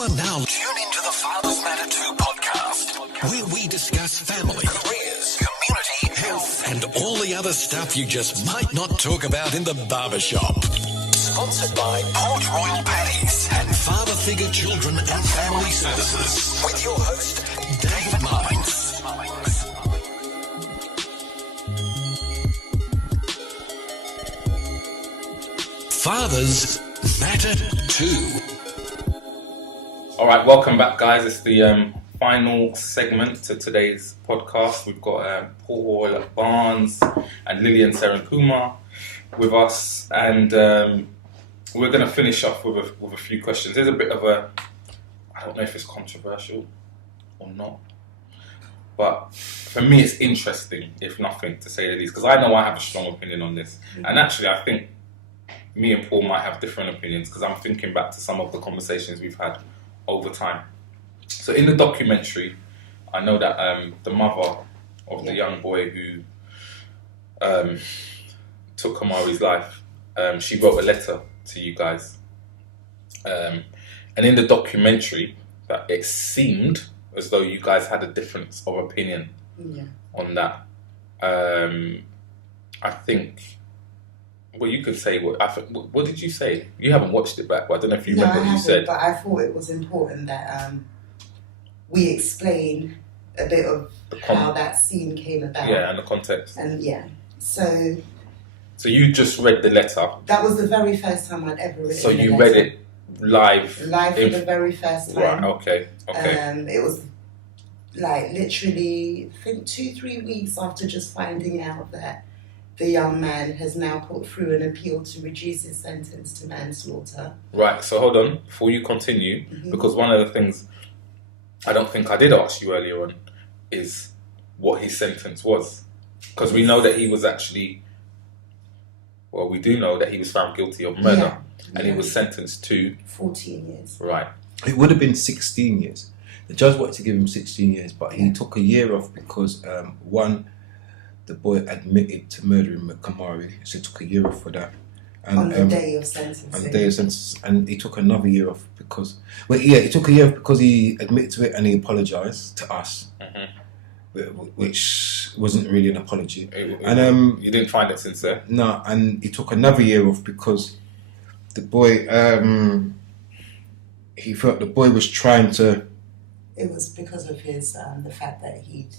are now tuned into the Fathers Matter Too podcast, where we discuss family, careers, community, health, and all the other stuff you just might not talk about in the barbershop. Sponsored by Port Royal Paddies and Father Figure Children and Family Services, with your host, David Mines. Fathers Matter Too. All right, welcome back, guys. It's the final segment to today's podcast. We've got Paul Barnes and Lillian Serunkuma with us, and we're going to finish off with a few questions. There's a bit of I don't know if it's controversial or not, but for me it's interesting, if nothing, to say the least, because I know I have a strong opinion on this. And actually I think me and Paul might have different opinions, because I'm thinking back to some of the conversations we've had over time. So in the documentary, I know that the mother of the young boy who took Quamari's life, she wrote a letter to you guys. And in the documentary, that it seemed as though you guys had a difference of opinion on that. I think... Well, you could say what did you say? You haven't watched it back, but I don't know if you remember what you said. But I thought it was important that we explain a bit of how that scene came about. Yeah, and the context. And so you just read the letter. That was the very first time I'd ever written. So you read it live for the very first time. Right. Okay. It was like literally, I think 2-3 weeks after just finding out that the young man has now put through an appeal to reduce his sentence to manslaughter. Right, so hold on, before you continue, because one of the things I don't think I did ask you earlier on is what his sentence was. Because we know that he was actually, we do know that he was found guilty of murder, and he was sentenced to 14 years. Right. It would have been 16 years. The judge wanted to give him 16 years, but he took a year off because, the boy admitted to murdering Quamari, so he took a year off for that. And, on the day of sentencing. On the day of sentencing, and he took another year off because... he took a year off because he admitted to it and he apologised to us, which wasn't really an apology. You didn't find it sincere? No, and he took another year off because the boy... he felt the boy was trying to... It was because of his the fact that he'd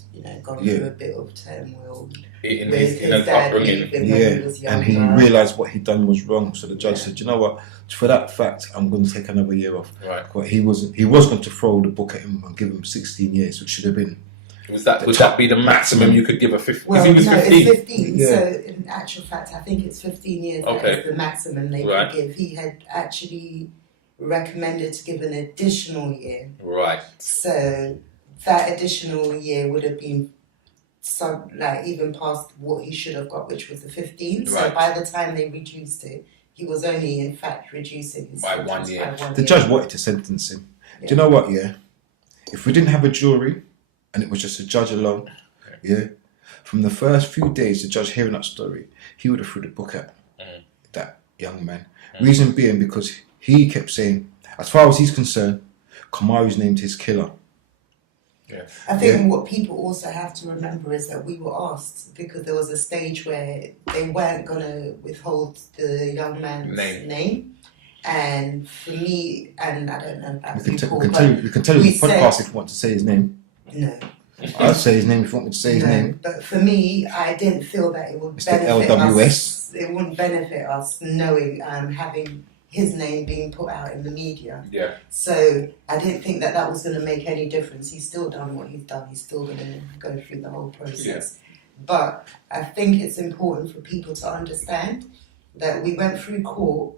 gone through a bit of turmoil in his upbringing. And he realised what he'd done was wrong. So the judge said, "You know what? For that fact, I'm going to take another year off." Right. But he was going to throw the book at him and give him 16 years, which should have been. Would that be the maximum you could give a 15? Well, no, 15? It's 15. Yeah. So in actual fact, I think it's 15 years. That is the maximum they could give. He had actually recommended to give an additional year. Right. So that additional year would have been even past what he should have got, which was the 15. Right. So by the time they reduced it, he was only in fact reducing his by 1 year. The judge wanted to sentence him. Yeah. Do you know what? Yeah. If we didn't have a jury and it was just a judge alone, from the first few days the judge hearing that story, he would have threw the book at that young man. Reason being because he kept saying, as far as he's concerned, Quamari's named his killer. Yes. I think what people also have to remember is that we were asked, because there was a stage where they weren't going to withhold the young man's name. And for me, and I don't know about people, we can tell you the podcast if you want to say his name. No. I'll say his name if you want me to say his name. But for me, I didn't feel that it would benefit us. It wouldn't benefit us knowing, having his name being put out in the media. Yeah. So I didn't think that was going to make any difference. He's still done what he's done. He's still going to go through the whole process. Yeah. But I think it's important for people to understand that we went through court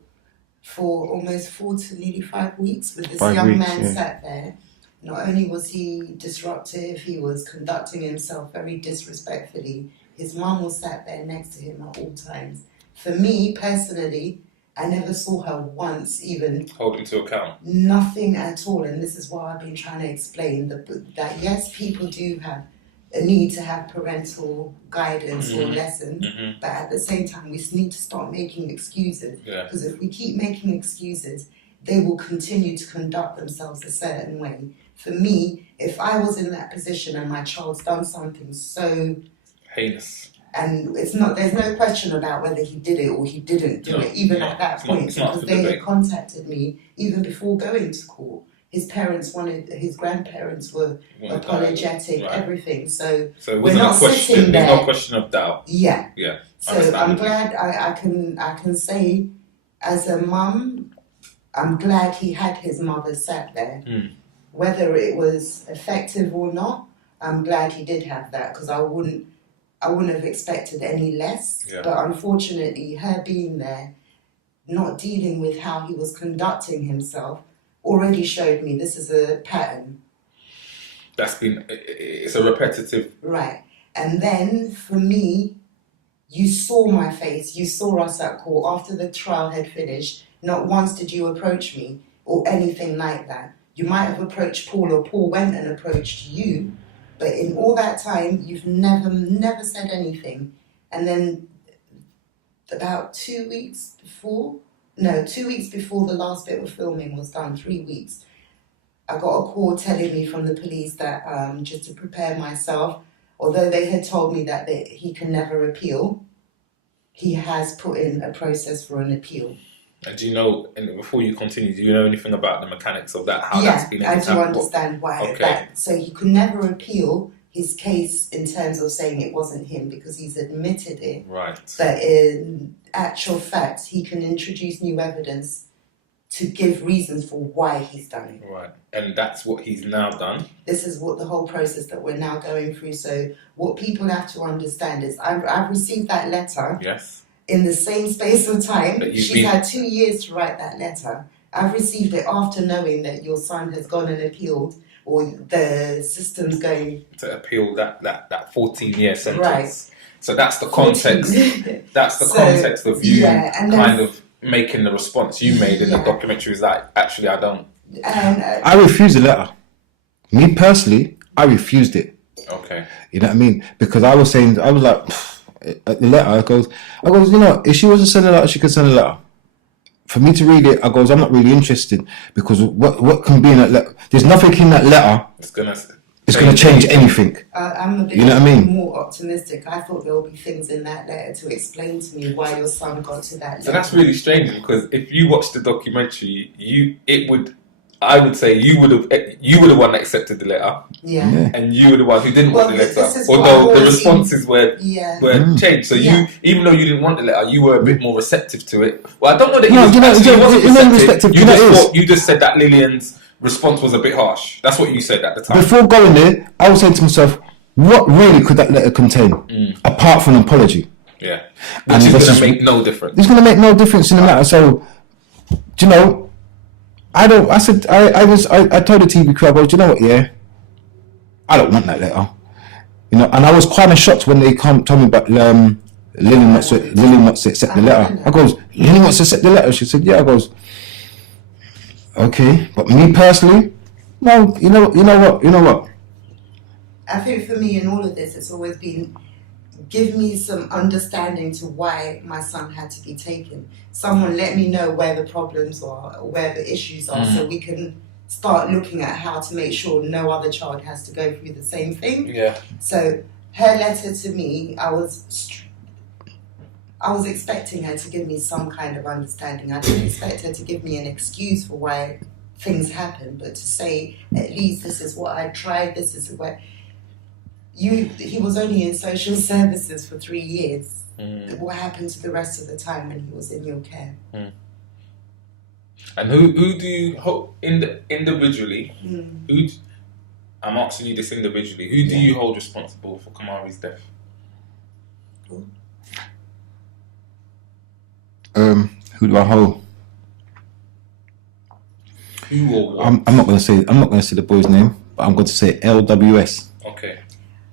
for almost 4 to nearly 5 weeks with this young man sat there. Not only was he disruptive, he was conducting himself very disrespectfully. His mum was sat there next to him at all times. For me, personally, I never saw her once even hold him to account. Nothing at all. And this is why I've been trying to explain that yes, people do have a need to have parental guidance or lessons, but at the same time we need to start making excuses. Because if we keep making excuses, they will continue to conduct themselves a certain way. For me, if I was in that position and my child's done something so heinous, and there's no question about whether he did it or he didn't do it, even at that point, because they had contacted me even before going to court. His grandparents were apologetic, everything. So we're not sitting there. There's no question of doubt. Yeah. Yeah. So I'm glad I can say, as a mum, I'm glad he had his mother sat there. Whether it was effective or not, I'm glad he did have that, because I wouldn't have expected any less. Yeah. But unfortunately, her being there, not dealing with how he was conducting himself, already showed me this is a pattern. It's a repetitive. Right. And then for me, you saw my face, you saw us at court after the trial had finished. Not once did you approach me or anything like that. You might have approached Paul, or Paul went and approached you, but in all that time, you've never said anything. And then about 2 weeks before the last bit of filming was done, 3 weeks, I got a call telling me from the police that just to prepare myself, although they had told me that he can never appeal, he has put in a process for an appeal. And do you know, and before you continue, do you know anything about the mechanics of that? How that's been I do understand why. Okay. So he could never appeal his case in terms of saying it wasn't him, because he's admitted it. Right. But in actual fact, he can introduce new evidence to give reasons for why he's done it. Right. And that's what he's now done. This is what the whole process that we're now going through. So what people have to understand is I've received that letter. Yes. In the same space of time. She's had 2 years to write that letter. I've received it after knowing that your son has gone and appealed, or the system's going to appeal that 14-year sentence. Right. So that's the context. That's the context of you kind of making the response you made in the documentary. Is that actually I don't. I refused the letter. Me personally, I refused it. Okay. You know what I mean? Because I was like. At the letter, I goes, you know, if she wants to send a letter, she can send a letter. For me to read it, I goes, I'm not really interested, because what can be in that letter? There's nothing in that letter. It's gonna change anything. I'm a bit more optimistic. I thought there would be things in that letter to explain to me why your son got to that letter. So that's really strange, because if you watch the documentary, I would say you were the one that accepted the letter, and you were the one who didn't want the letter. Although the responses were changed, so you, even though you didn't want the letter, you were a bit more receptive to it. Well, I don't know that you just said that Lillian's response was a bit harsh. That's what you said at the time. Before going there, I was saying to myself, what really could that letter contain apart from an apology? Yeah, which is going to make no difference. It's going to make no difference in the matter. So, do you know? I told the TV crew, I go, do you know what, I don't want that letter. You know, and I was kind of shocked when they told me about Lillian wants to accept the letter. I goes, Lillian wants to accept the letter? She said, yeah. I goes, okay. But me personally, no, you know what? I think for me in all of this, it's always been, give me some understanding to why my son had to be taken. Someone let me know where the problems are, or where the issues are, so we can start looking at how to make sure no other child has to go through the same thing. Yeah. So her letter to me, I was expecting her to give me some kind of understanding. I didn't expect her to give me an excuse for why things happen, but to say, at least this is what I tried, this is what... He was only in social services for 3 years. What happened to the rest of the time when he was in your care? And who do you hold individually? I'm asking you this individually. Who do you hold responsible for Quamari's death? Who do I hold? Who or what? I'm not going to say the boy's name, but I'm going to say LWS. Okay.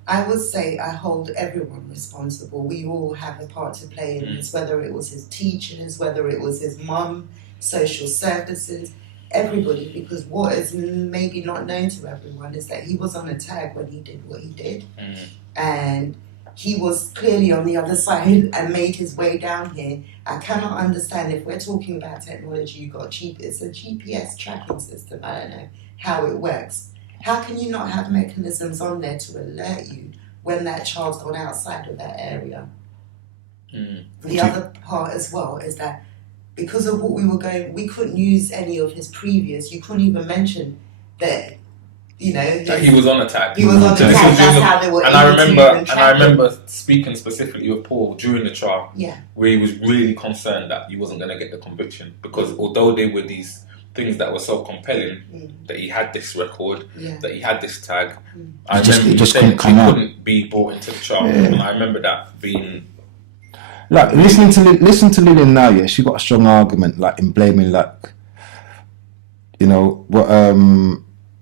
I would say I hold everyone responsible. We all have a part to play in this, whether it was his teachers, whether it was his mum, social services, everybody, because what is maybe not known to everyone is that he was on a tag when he did what he did. And he was clearly on the other side and made his way down here. I cannot understand, if we're talking about technology, you've got it's a GPS tracking system. I don't know how it works. How can you not have mechanisms on there to alert you when that child's gone outside of that area? The other part as well is that because of what we were going, we couldn't use any of his previous. You couldn't even mention that, you know, that he was on a tag. He was on the tag. That's how they were. And I remember speaking specifically with Paul during the trial, where he was really concerned that he wasn't going to get the conviction, because although there were these things that were so compelling, that he had this record, that he had this tag, I remember he said he couldn't be brought into the trial. And I remember that being like listen to Lillian now. Yeah, she got a strong argument, like in blaming, like, you know,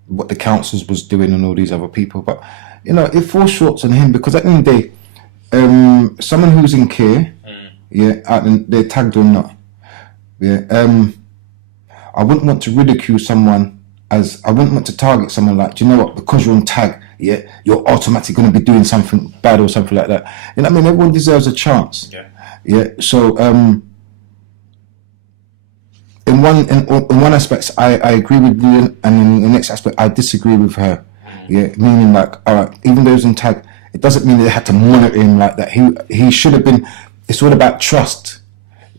what the councils was doing and all these other people. But you know, it falls short on him, because at the end of the day, someone who's in care, they're tagged or not, I wouldn't want to ridicule someone I wouldn't want to target someone like, do you know what, because you're on tag, you're automatically going to be doing something bad or something like that. You know what I mean? Everyone deserves a chance. So in one aspect I agree with Lillian, and in the next aspect I disagree with her. Meaning, like, all right, even though he's on tag, it doesn't mean they had to monitor him like that. He should have been. It's all about trust.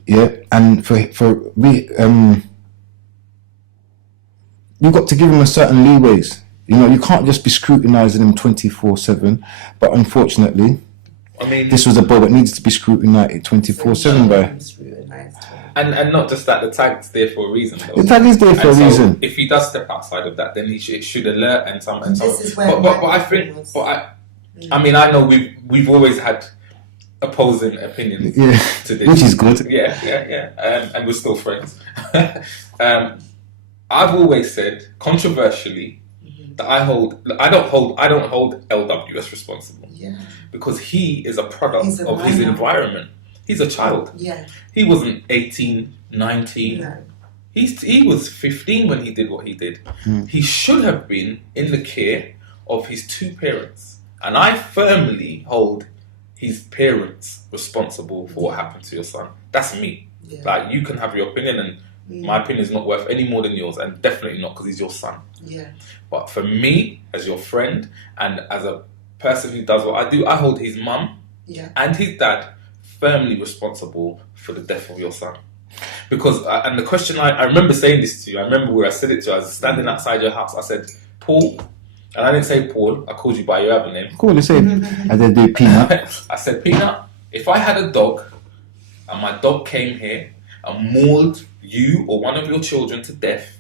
And for me, you've got to give him a certain leeways. You know, you can't just be scrutinising him 24/7. But unfortunately, I mean, this was a ball that needs to be scrutinised 24/7 by. And not just that, the tag's there for a reason. Though. The tag is there for a reason. If he does step outside of that, then it should alert and some. This is where but I think, I mean, I know we've always had opposing opinions to this, which is good. And we're still friends. I've always said, controversially, that I don't hold LWS responsible, because he is a product of his environment. He's a child. He wasn't 18, 19. No. He was 15 when he did what he did. He should have been in the care of his two parents. And I firmly hold his parents responsible for what happened to your son. That's me. Like, you can have your opinion, and my opinion is not worth any more than yours, and definitely not because he's your son. But for me, as your friend, and as a person who does what I do, I hold his mum and his dad firmly responsible for the death of your son. Because, and the question, I remember saying this to you, I remember where I said it to you, I was standing outside your house, I said, Paul, and I didn't say Paul, I called you by your other name. Cool, you said, and then do Peanut. I said, Peanut, if I had a dog, and my dog came here and mauled you or one of your children to death,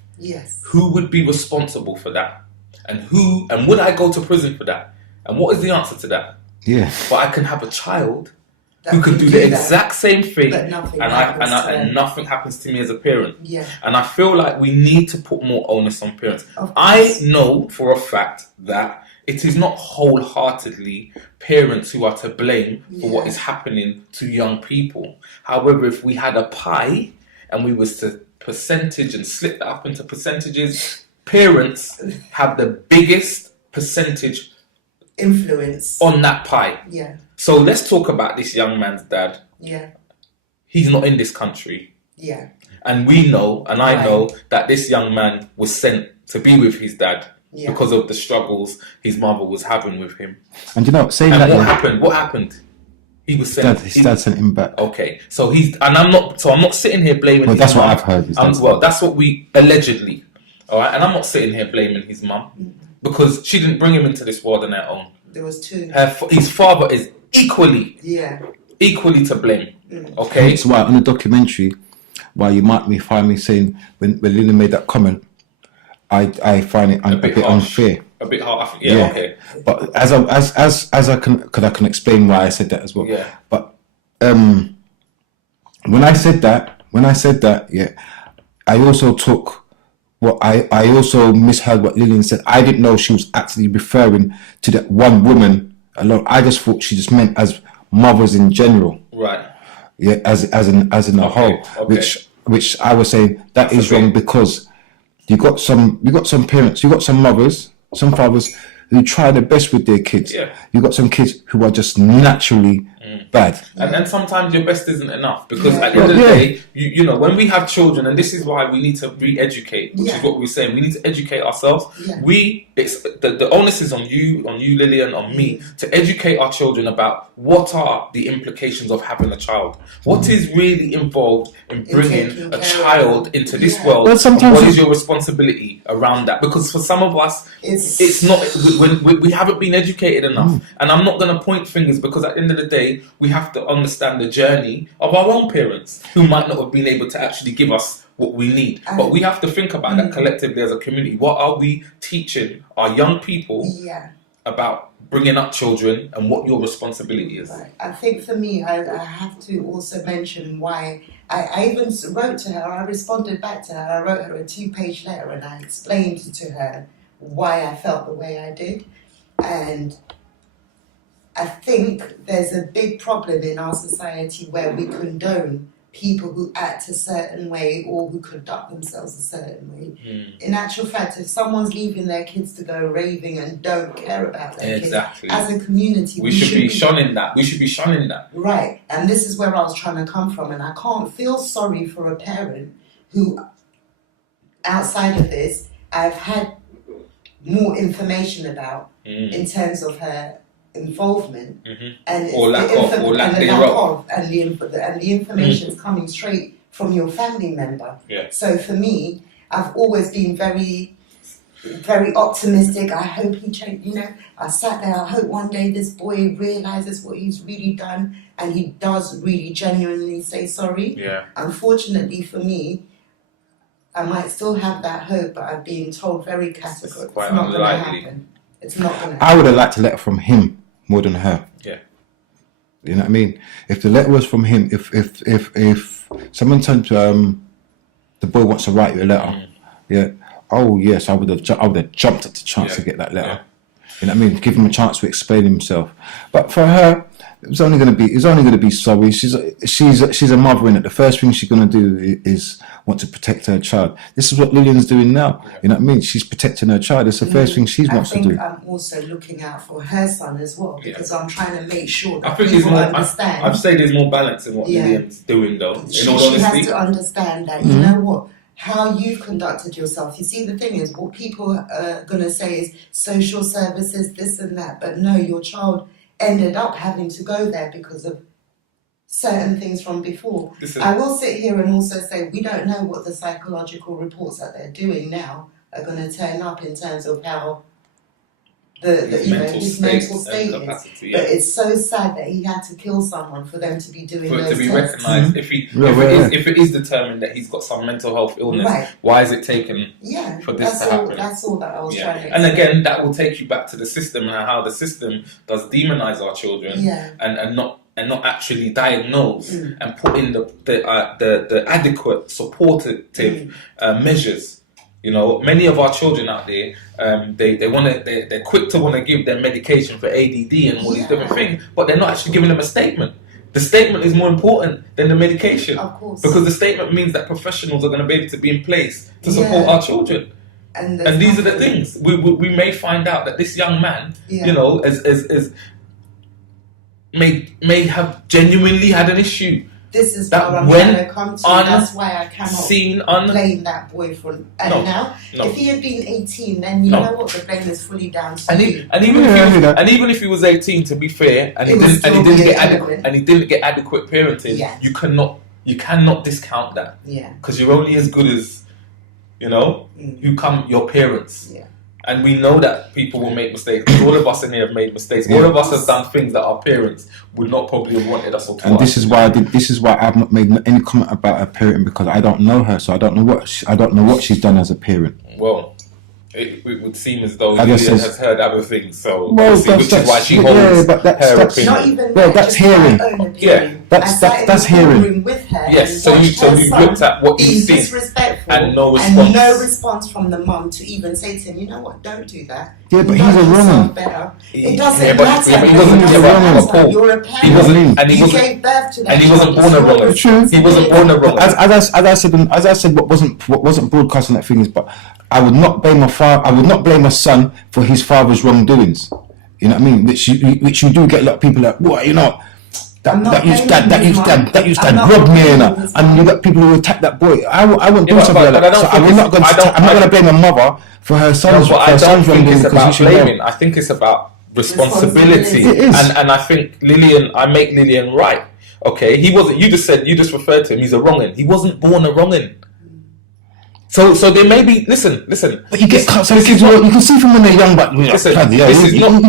who would be responsible for that? And would I go to prison for that? And what is the answer to that? But I can have a child who can do the exact same thing, and nothing happens to me as a parent. And I feel like we need to put more onus on parents. I know for a fact that it is not wholeheartedly parents who are to blame for what is happening to young people. However, if we had a pie and we was to percentage and split that up into percentages, parents have the biggest percentage influence on that pie. So let's talk about this young man's dad. He's not in this country. And we know, and I know, that this young man was sent to be with his dad because of the struggles his mother was having with him. And you know, saying and that, what happened? He was sent. His dad sent him back. Okay, so I'm not sitting here blaming. Well, his that's mum. what I've heard. That's what we allegedly. All right, and I'm not sitting here blaming his mum because she didn't bring him into this world on her own. There was two. His father is equally to blame. Okay. That's why on the documentary, while you might find me saying when Lillian made that comment, I find it a bit unfair. A bit hard. Okay. But as I can explain why I said that as well. But when I said that, I also took I also misheard what Lillian said. I didn't know she was actually referring to that one woman alone. I just thought she just meant as mothers in general. Right. As in a whole. Which I was saying that's wrong, because you got some parents, you got some mothers, some fathers who try their best with their kids. Yeah. You've got some kids who are just naturally bad. And then sometimes your best isn't enough, because at the end of the day, you know, when we have children, and this is why we need to re-educate, which is what we're saying. We need to educate ourselves. It's the onus is on you, Lillian, on me, to educate our children about what are the implications of having a child. What is really involved in bringing a child into this world? Well, sometimes what is your responsibility around that? Because for some of us, it's not. We haven't been educated enough, and I'm not going to point fingers, because at the end of the day, we have to understand the journey of our own parents who might not have been able to actually give us what we need. But we have to think about that collectively as a community. What are we teaching our young people about bringing up children, and what your responsibility is? Right. I think for me, I have to also mention why I even wrote to her. I responded back to her. I wrote her a 2-page letter, and I explained to her why I felt the way I did. And I think there's a big problem in our society where we condone people who act a certain way or who conduct themselves a certain way. In actual fact, if someone's leaving their kids to go raving and don't care about their kids, as a community, we should be shunning that. We should be shunning that. Right. And this is where I was trying to come from. And I can't feel sorry for a parent who, outside of this, I've had more information is in terms of her involvement and or lack thereof, and the information is coming straight from your family member. So for me, I've always been very, very optimistic. I hope he changed. You know, I sat there. I hope one day this boy realizes what he's really done, and he does really genuinely say sorry. Unfortunately for me, I might still have that hope, but I've been told very categorically it's not going to happen. It's not going to happen. I would have liked a letter from him more than her. You know what I mean? If the letter was from him, if someone turned to the boy wants to write you a letter, oh yes, I would have jumped at the chance to get that letter. You know what I mean? Give him a chance to explain himself. But for her, it's only going to be sorry. She's a mother, in it. The first thing she's going to do is want to protect her child. This is what Lillian's doing now. You know what I mean? She's protecting her child. It's the first thing she wants to do. I'm also looking out for her son as well, because I'm trying to make sure that I think people understand. I'd say there's more balance in what Lillian's doing, though. She has to understand that, you know what, how you've conducted yourself. You see, the thing is, what people are going to say is social services, this and that. But no, your child ended up having to go there because of certain things from before. I will sit here and also say we don't know what the psychological reports that they're doing now are going to turn up in terms of how his mental state is. But it's so sad that he had to kill someone for them to be doing those tests. To be recognised. If it is determined that he's got some mental health illness, why is it taken for this to happen? That's all that I was trying to explain. And again, that will take you back to the system and how the system does demonise our children and not actually diagnose and put in the adequate supportive measures. You know, many of our children out there, they're quick to want to give them medication for ADD and all these different things, but they're not actually giving them a statement. The statement is more important than the medication, of course, because the statement means that professionals are going to be able to be in place to support our children. And these are the things we may find out that this young man, you know, may have genuinely had an issue. This is what I'm trying to come to. That's why I cannot blame that boy for. And now, if he had been 18, then you know what, the blame is fully down to you. And even if he was 18, to be fair, and he didn't get adequate parenting, you cannot discount that. Because you're only as good as, you know, your parents. And we know that people will make mistakes. All of us in here have made mistakes. All of us have done things that our parents would not probably have wanted us to do. And this is why I've not made any comment about her parenting, because I don't know her, so I don't know what she's done as a parent. Well, it would seem as though Lillian has heard other things, so which is why she holds her opinion. Not even that's hearing. That's hearing. With her, yes, so you looked at what he's seen, and no response from the mum to even say to him, you know what, don't do that. Yeah, but he's a wrong. It doesn't matter. He wasn't You're a parent. He gave birth to that. And he wasn't born a wrong. True. He wasn't born a wrong. As I said, what wasn't broadcast on that thing is, but I would not blame my son for his father's wrongdoings. You know what I mean? Which you do get a lot of people like, what, you know, that used to grub me, and you got people who attack that boy. I wouldn't do something like that. So I'm not going to blame a mother for her son's wrongdoings. I think it's about responsibility. And I think I make Lillian right. Okay, he wasn't. You just referred to him. He's a wrong'un. He wasn't born a wrong'un. So there may be. Listen. But you get cut. So you can see from when they're young, but this is not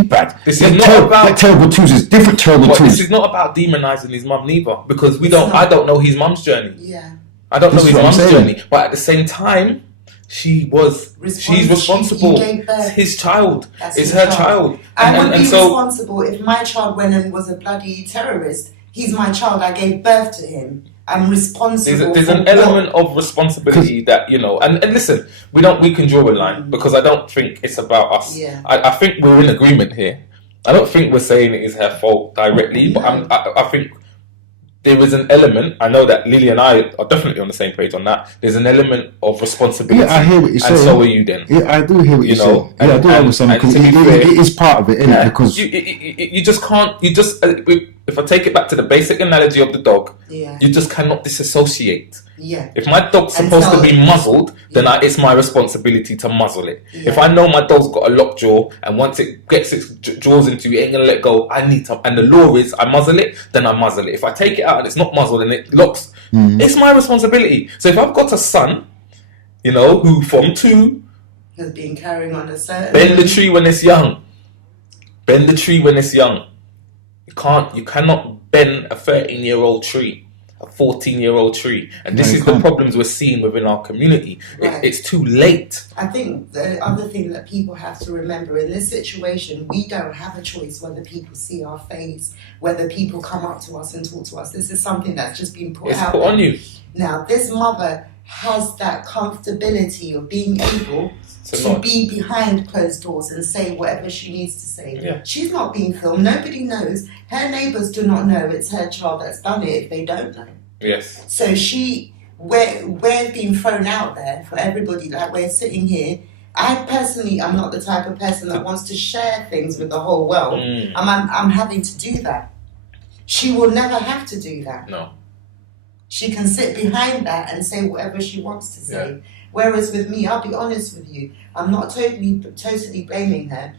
bad. This is not about terrible twos. It's different terrible twos. This is not about demonizing his mum neither, because I don't know his mum's journey. Yeah. I don't know his mum's journey, but at the same time, she's responsible. It's his child. It's her child. I would be responsible if my child went and was a bloody terrorist. He's my child. I gave birth to him. I'm responsible. There's an element of responsibility that, you know, and listen, we can draw a line, because I don't think it's about us. Yeah. I think we're in agreement here. I don't think we're saying it is her fault directly, but I think there is an element. I know that Lily and I are definitely on the same page on that. There's an element of responsibility. Yeah, I hear what you're saying. And so are you then. Yeah, I do hear what you're saying. Yeah, I do understand, because it is part of it, isn't it? Because you just can't. If I take it back to the basic analogy of the dog, you just cannot disassociate. Yeah. If my dog's supposed to be muzzled, then it's my responsibility to muzzle it. If I know my dog's got a locked jaw, and once it gets its jaws into you, it ain't gonna let go, I need to. And the law is, I muzzle it, then I muzzle it. If I take it out and it's not muzzled and it locks, it's my responsibility. So if I've got a son, you know, who from 2 has been carrying on a certain bend the tree when it's young. Bend the tree when it's young. You cannot bend a 13-year-old tree, a 14-year-old tree, and this is the problems we're seeing within our community. Right. It's too late. I think the other thing that people have to remember in this situation, we don't have a choice whether people see our face, whether people come up to us and talk to us. This is something that's just been put out. It's put on you. Now, this mother has that comfortability of being able to be behind closed doors and say whatever she needs to say. Yeah. She's not being filmed. Nobody knows. Her neighbours do not know it's her child that's done it if they don't know. Yes. So we're being thrown out there for everybody. Like, we're sitting here. I personally am not the type of person that wants to share things with the whole world. I'm having to do that. She will never have to do that. No. She can sit behind that and say whatever she wants to say. Yeah. Whereas with me, I'll be honest with you, I'm not totally blaming her.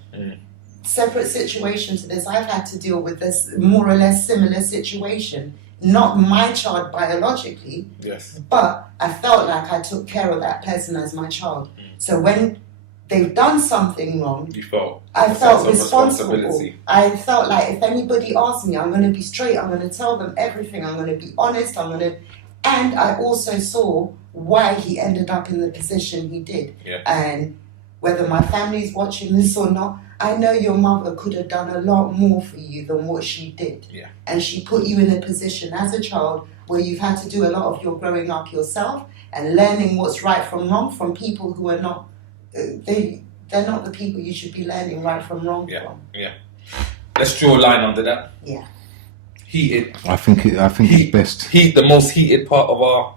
Separate situation to this, I've had to deal with this more or less similar situation. Not my child biologically, but I felt like I took care of that person as my child. So when they've done something wrong, I felt responsible. I felt like if anybody asks me, I'm going to be straight, I'm going to tell them everything, I'm going to be honest, and I also saw why he ended up in the position he did. And whether my family's watching this or not, I know your mother could have done a lot more for you than what she did. And she put you in a position as a child where you've had to do a lot of your growing up yourself and learning what's right from wrong from people who are not, they're not the people you should be learning right from wrong from. Let's draw a line under that. Heated. I think it's best. The most heated part of our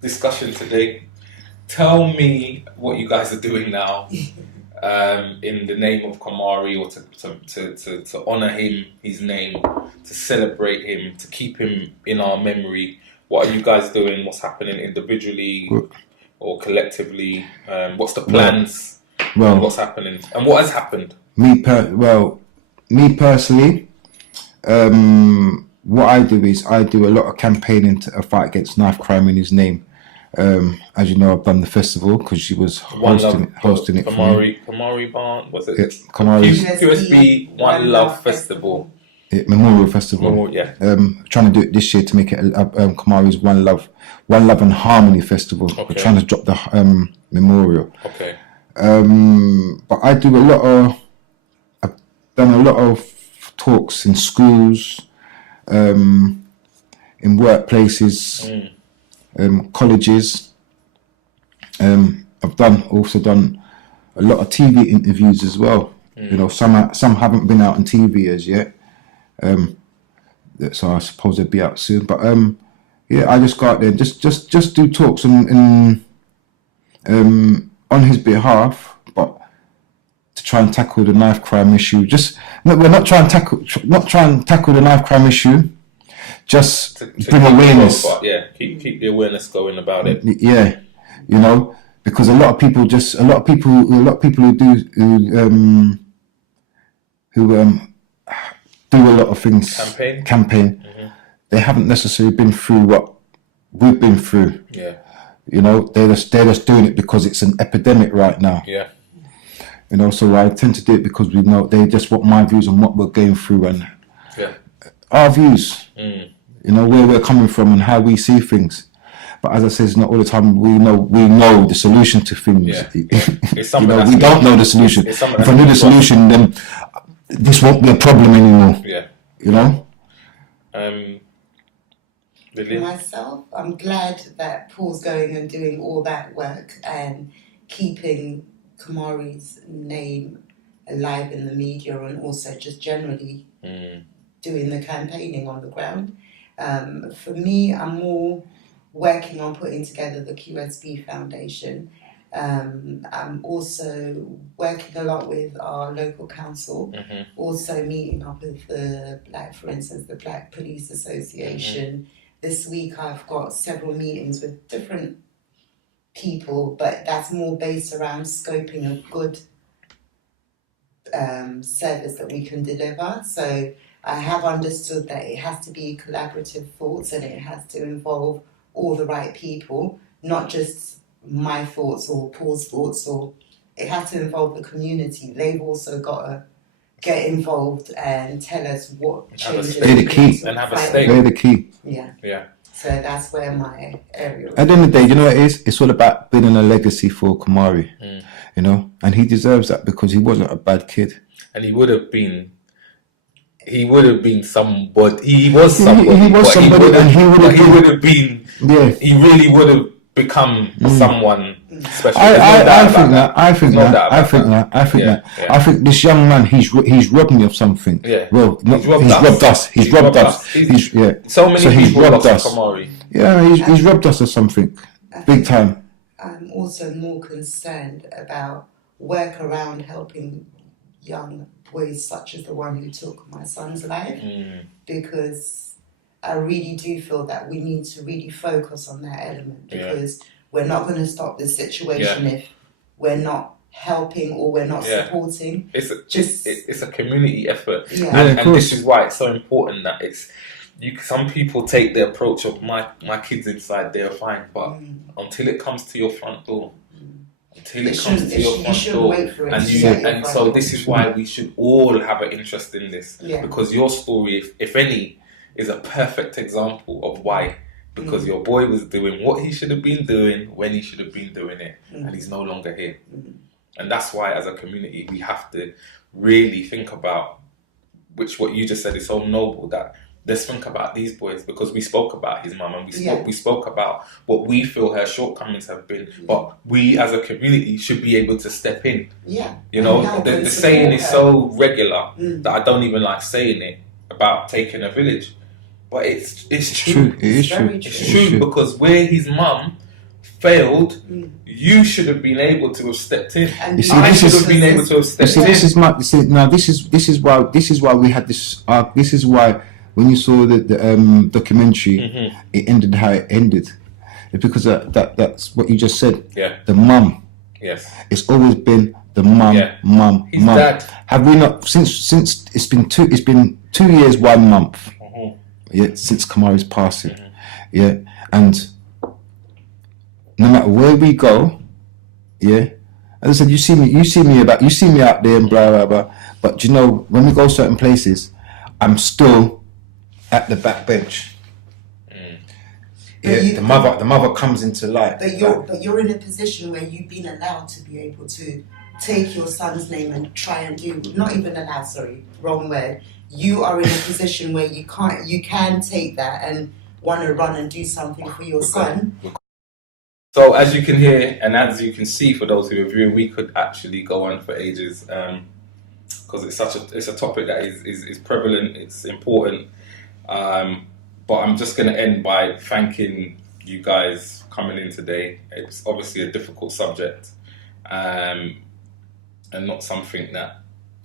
discussion today. Tell me what you guys are doing now in the name of Quamari, or to honour him, his name, to celebrate him, to keep him in our memory. What are you guys doing? What's happening individually or collectively? What's the plans? What's happening? And what has happened? Me personally, what I do is I do a lot of campaigning to fight against knife crime in his name. As you know, I've done the festival because she was hosting it. Quamari Barn, was it? Quamari QSB One Love Festival. Memorial Festival. Trying to do it this year to make it Quamari's One Love and Harmony Festival. We're trying to drop the memorial. But I do I've done a lot of talks in schools, in workplaces, colleges. I've also done a lot of TV interviews as well. You know, some haven't been out on TV as yet. So I suppose they'll be out soon. But I just go out there and just do talks and on his behalf, but to try and tackle the knife crime issue. We're not trying to tackle the knife crime issue. Just to bring awareness. Keep the awareness going about it. Yeah, because a lot of people who do a lot of things. Campaign. Mm-hmm. They haven't necessarily been through what we've been through. Yeah. They're just doing it because it's an epidemic right now. Yeah. So I tend to do it because we know they just want my views on what we're going through and our views. Where we're coming from and how we see things. But as I say, it's not all the time we know the solution to things. Yeah. It's we don't know the solution. If I knew the solution, then this won't be a problem anymore. Yeah. For myself, I'm glad that Paul's going and doing all that work and keeping Quamari's name alive in the media and also just generally doing the campaigning on the ground. For me, I'm more working on putting together the QSB Foundation. I'm also working a lot with our local council, also meeting up with the Black Police Association. This week I've got several meetings with different people, but that's more based around scoping a good service that we can deliver. So I have understood that it has to be collaborative thoughts and it has to involve all the right people, not just my thoughts or Paul's thoughts, or it has to involve the community. They've also got to get involved and tell us what changes. They're the key. And have a stake. They're the key. Yeah. So that's where my area is. At the end of the day, you know what it is? It's all about building a legacy for Quamari, and he deserves that because he wasn't a bad kid. And he would have been somebody. He was somebody. He was somebody, and he would have been. Yeah. He really would have become someone special. I think this young man, he's robbed me of something. Yeah. Well, he's robbed us. He's robbed us. So many people robbed us. Quamari. Yeah, he's robbed us of something, big time. I'm also more concerned about work around helping young boys such as the one who took my son's life, because I really do feel that we need to really focus on that element, because we're not going to stop the situation if we're not helping or we're not supporting. It's a community effort, and this is why it's so important that some people take the approach of my kids inside, they're fine, but until it comes to your front door, so this is why we should all have an interest in this, because your story, if any, is a perfect example of why. Because your boy was doing what he should have been doing when he should have been doing it, and he's no longer here. And that's why, as a community, we have to really think about what you just said is so noble, that let's think about these boys, because we spoke about his mum and we spoke about what we feel her shortcomings have been, but we as a community should be able to step in. The saying is so regular that I don't even like saying it about taking a village, but it's true. It is true. It's true because where his mum failed, you should have been able to have stepped in. And I should have been able to have stepped in. This is why we had this. This is why when you saw the documentary, it ended how it ended. It's because that's what you just said. Yeah. The mum. Yes. It's always been the mum. His dad. Have we not since it's been 2 years, 1 month. Since Quamari's passing. And no matter where we go, as I said, you see me out there and blah blah blah. But when we go certain places, I'm still at the back bench. The mother comes into light. But you're in a position where you've been allowed to be able to take your son's name and try and do, not even allowed, sorry, wrong word. You are in a position where you can take that and want to run and do something for your son. So as you can hear and as you can see, for those who are viewing, we could actually go on for ages, because it's a topic that is prevalent, it's important. But I'm just going to end by thanking you guys coming in today. It's obviously a difficult subject, and not something that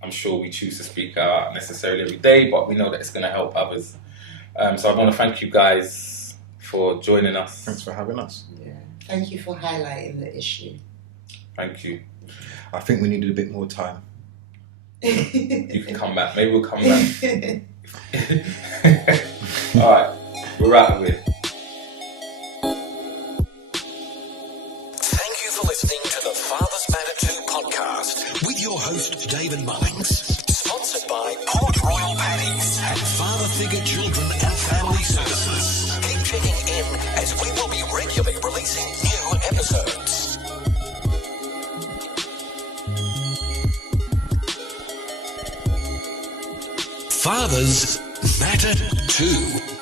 I'm sure we choose to speak out necessarily every day, but we know that it's going to help others. So I want to thank you guys for joining us. Thanks for having us. Yeah. Thank you for highlighting the issue. Thank you. I think we needed a bit more time. You can come back. Maybe we'll come back. All right, we're out of here. Thank you for listening to the Fathers Matter 2 podcast with your host, David Mullings. Sponsored by Port Royal Paddies and Father Figure Children and Family Services. Keep checking in as we will be regularly releasing new episodes. Fathers Matter Too.